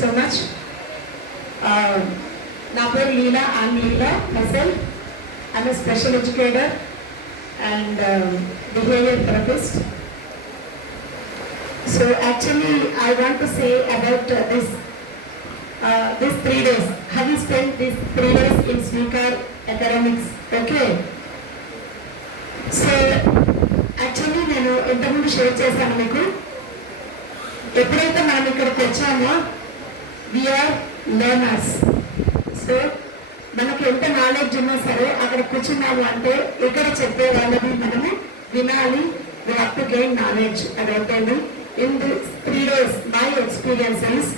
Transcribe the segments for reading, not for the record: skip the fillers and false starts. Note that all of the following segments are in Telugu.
so much. నా పేరు లీలా. I'm Leela myself. I'm a special educator and behavior therapist. So actually I want to say about this 3 days. Have you spent these 3 days in Sweekar academics? Okay. So actually నేను ఇంతకుముందు షేర్ చేశాను మీకు. ఎప్పుడైతే మనం ఇక్కడికి వచ్చామో వీఆర్ లెర్నర్స్. సో మనకి ఎంత నాలెడ్జ్ ఉన్నా సరే అక్కడ కూర్చున్నాము అంటే ఇక్కడ చెప్పే వాళ్ళని మనము వినాలి. We have to gain knowledge. అదైతే in this 3 days my experiences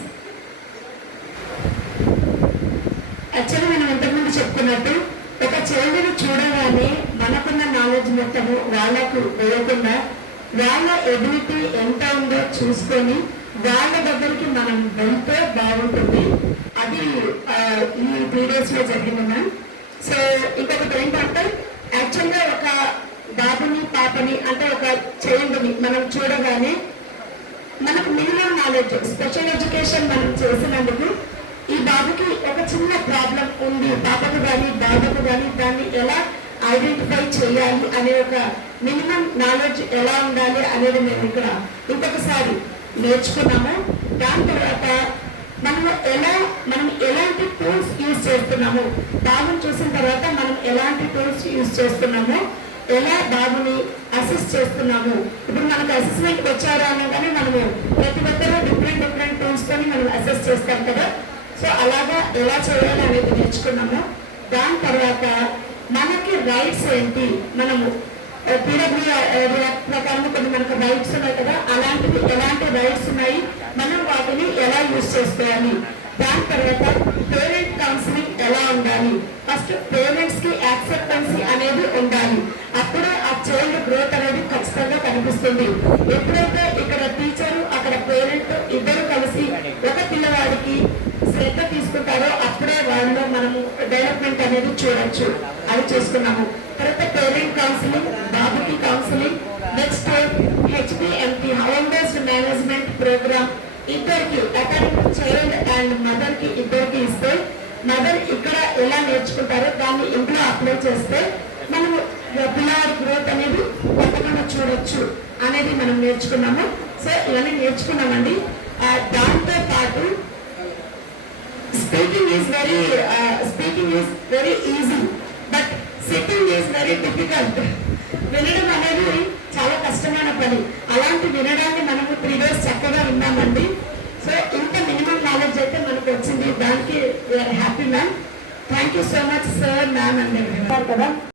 actually మనం ఇంతకుముందు చెప్పుకున్నట్టు ఒక చైల్డ్ని చూడగానే మనకున్న నాలెడ్జ్ మొత్తము వాళ్ళకు వేయకుండా వాళ్ళ ఎబిలిటీ ఎంత ఉందో చూసుకొని వాళ్ళ దగ్గరికి మనం వెళ్తే బాగుంటుంది. అది ఈ 3 days లో జరిగింది మ్యామ్. సో ఇంకొకటి ఏంటంటే యాక్చువల్గా ఒక బాబుని పాపని అంటే ఒక చైల్డ్ని మనం చూడగానే మనకు మినిమం నాలెడ్జ్ స్పెషల్ ఎడ్యుకేషన్ మనం చేసినందుకు ఈ బాబుకి ఒక చిన్న ప్రాబ్లం ఉంది, పాపకు కానీ బాబుకు కానీ దాన్ని ఎలా ఐడెంటిఫై చేయాలి అనే ఒక మినిమం నాలెడ్జ్ ఎలా ఉండాలి అనేది మేము ఇక్కడ ఇంకొకసారి నేర్చుకున్నాము. దాని తర్వాత మనం ఎలాంటి టూల్స్ యూజ్ చేస్తున్నాము, బాబుని చూసిన తర్వాత మనం ఎలాంటి టూల్స్ యూజ్ చేస్తున్నాము, ఎలా బాబుని అసిస్ట్ చేస్తున్నాము. ఇప్పుడు మనకు అసెస్మెంట్కి వచ్చారా అనగానే మనము ప్రతి ఒక్కరూ డిఫరెంట్ టూల్స్ తోని మనం అసెస్ చేస్తాం కదా. సో అలాగా ఎలా చేయాలి అనేది నేర్చుకున్నాము. దాని తర్వాత మనకి రైట్స్ ఏంటి, మనము పీడబ్ల్యూ ప్రకారం కొన్ని మనకు రైట్స్ ఉన్నాయి కదా, అలాంటివి ఎలాంటి రైట్స్ ఉన్నాయి, మనం వాటిని ఎలా యూజ్ చేసుకోవాలి. దాని తర్వాత పేరెంట్ కౌన్సిలింగ్ ఎలా ఉండాలి. ఫస్ట్ పేరెంట్స్ కి యాక్సెప్టెన్సీ అనేది ఉండాలి. అప్పుడే ఆ చైల్డ్ గ్రోత్ అనేది ఖచ్చితంగా కనిపిస్తుంది. ఎప్పుడైతే ఇక్కడ టీచరు అక్కడ పేరెంట్ ఇద్దరు కలిసి ఒక పిల్లవాడికి శ్రద్ధ తీసుకుంటారో అప్పుడే వాళ్ళలో మనము డెవలప్మెంట్ అనేది చూడొచ్చు. అది చేసుకున్నాము. తర్వాత పేరెంట్ కౌన్సిలింగ్, బాబుకి counselling, next HBMP home based management programme ఇద్దరికి అకాడమిక్ చైల్డ్ అండ్ మదర్ కి ఇద్దరికి ఇస్తే మదర్ ఇక్కడ ఎలా నేర్చుకుంటారో దాన్ని ఇంట్లో అప్లై చేస్తే మనము పిల్లవాడి గ్రోత్ అనేది తప్పకుండా చూడొచ్చు అనేది మనం నేర్చుకున్నాము. సో ఇవన్నీ నేర్చుకున్నామండి. దాంతో పాటు speaking is very easy but sitting is very difficult. వినడం అనేది చాలా కష్టమైన పని. అలాంటి వినడాన్ని మనము 3 days చక్కగా విన్నామండి. సో ఇంత మినిమం నాలెడ్జ్ అయితే మనకు వచ్చింది. దానికి happy ma'am. Thank you so much sir, ma'am and కదా.